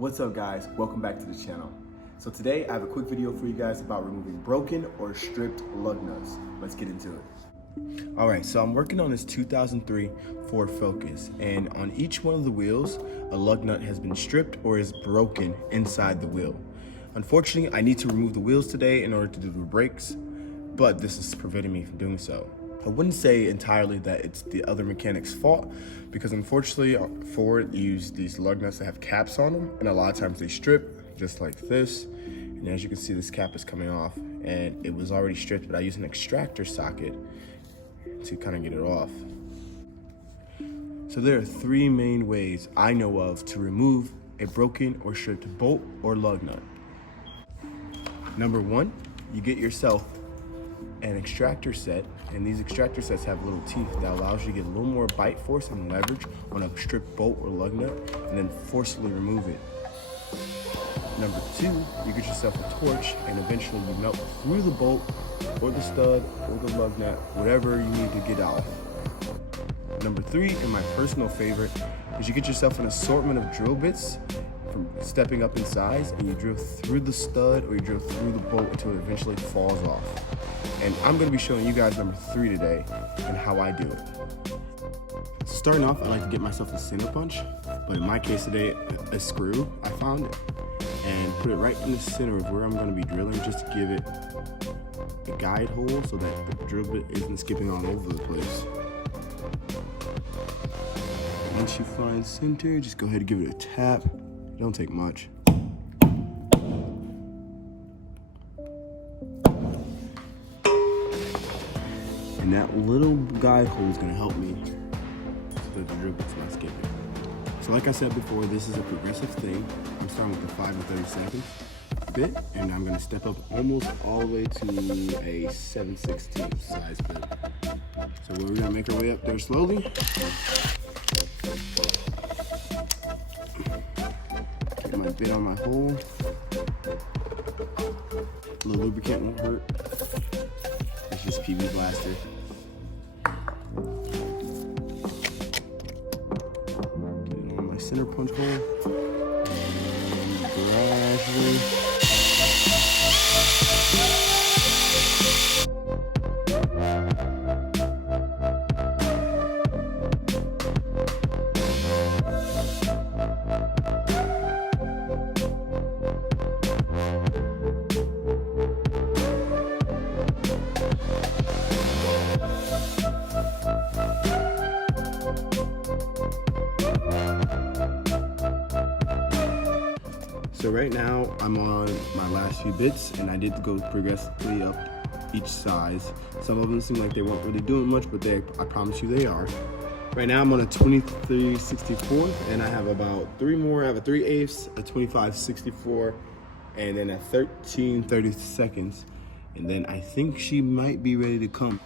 What's up guys, welcome back to the channel. So today I have a quick video for you guys about removing broken or stripped lug nuts. Let's get into it. Alright, so I'm working on this 2003 Ford Focus, and on each one of the wheels, a lug nut has been stripped or is broken inside the wheel. Unfortunately, I need to remove the wheels today in order to do the brakes, but this is preventing me from doing so. I wouldn't say entirely that it's the other mechanic's fault, because unfortunately Ford used these lug nuts that have caps on them, and a lot of times they strip just like this. And as you can see, this cap is coming off and it was already stripped, but I used an extractor socket to kind of get it off. So there are three main ways I know of to remove a broken or stripped bolt or lug nut. Number one, you get yourself an extractor set, and these extractor sets have little teeth that allows you to get a little more bite force and leverage on a stripped bolt or lug nut, and then forcefully remove it. Number two, you get yourself a torch, and eventually you melt through the bolt or the stud or the lug nut, whatever you need to get out. Number three, and my personal favorite, is you get yourself an assortment of drill bits from stepping up in size, and you drill through the stud or you drill through the bolt until it eventually falls off. And I'm going to be showing you guys number three today and how I do it. Starting off, I like to get myself a center punch, but in my case today, a screw, I found it, and put it right in the center of where I'm going to be drilling, just to give it a guide hole so that the drill bit isn't skipping all over the place. Once you find center, just go ahead and give it a tap. It don't take much. And that little guide hole is going to help me so that the drill bit's not skipping. So like I said before, this is a progressive thing. I'm starting with the 5 and 32nd bit, and I'm going to step up almost all the way to a 7/16 size bit. So we're going to make our way up there slowly. Get my bit on my hole. A little lubricant won't hurt. It's just PB Blaster. Get it on my center punch hole. And gradually. So right now I'm on my last few bits, and I did go progressively up each size. Some of them seem like they weren't really doing much, but I promise you they are. Right now I'm on a 23/64, and I have about three more. I have a 3/8, a 25/64, and then a 13/32, and then I think she might be ready to come.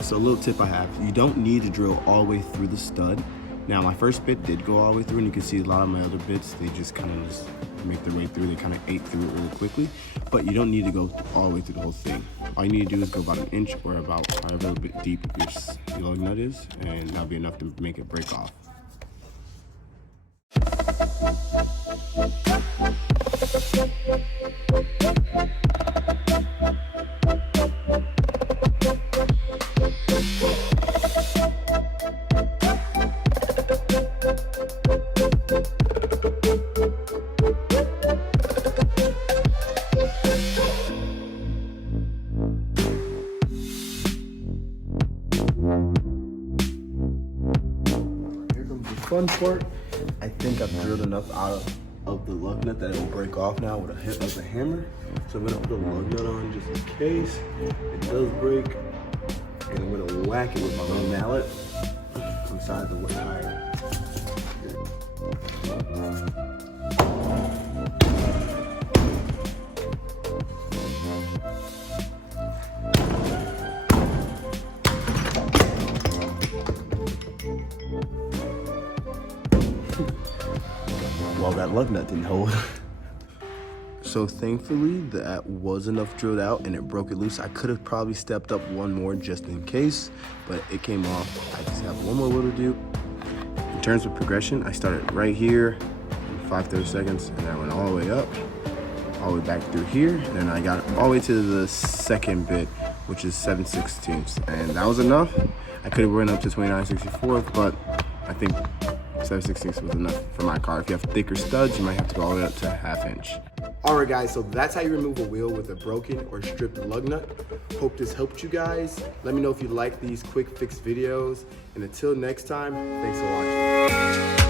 So a little tip I have, you don't need to drill all the way through the stud. Now my first bit did go all the way through, and you can see a lot of my other bits, they just kind of just make their way through. They kind of ate through it really quickly, but you don't need to go all the way through the whole thing. All you need to do is go about an inch or about however bit deep your lug nut is, and that'll be enough to make it break off. Fun part, I think I've drilled enough out of the lug nut that it will break off now with a hammer. So I'm gonna put a lug nut on just in case it does break, and I'm gonna whack it with my little mallet inside the tire. Well, that lug nut didn't hold. So thankfully that was enough drilled out and it broke it loose. I could have probably stepped up one more just in case, but it came off. I just have one more little to do. In terms of progression, I started right here and 5/32, and I went all the way up, all the way back through here, and then I got all the way to the second bit, which is 7/16, and that was enough. I could have went up to 29/64, but I think 7/16 was enough for my car. If you have thicker studs, you might have to go all the way up to 1/2 inch. Alright guys, so that's how you remove a wheel with a broken or stripped lug nut. Hope this helped you guys. Let me know if you like these quick fix videos, and until next time, thanks for watching.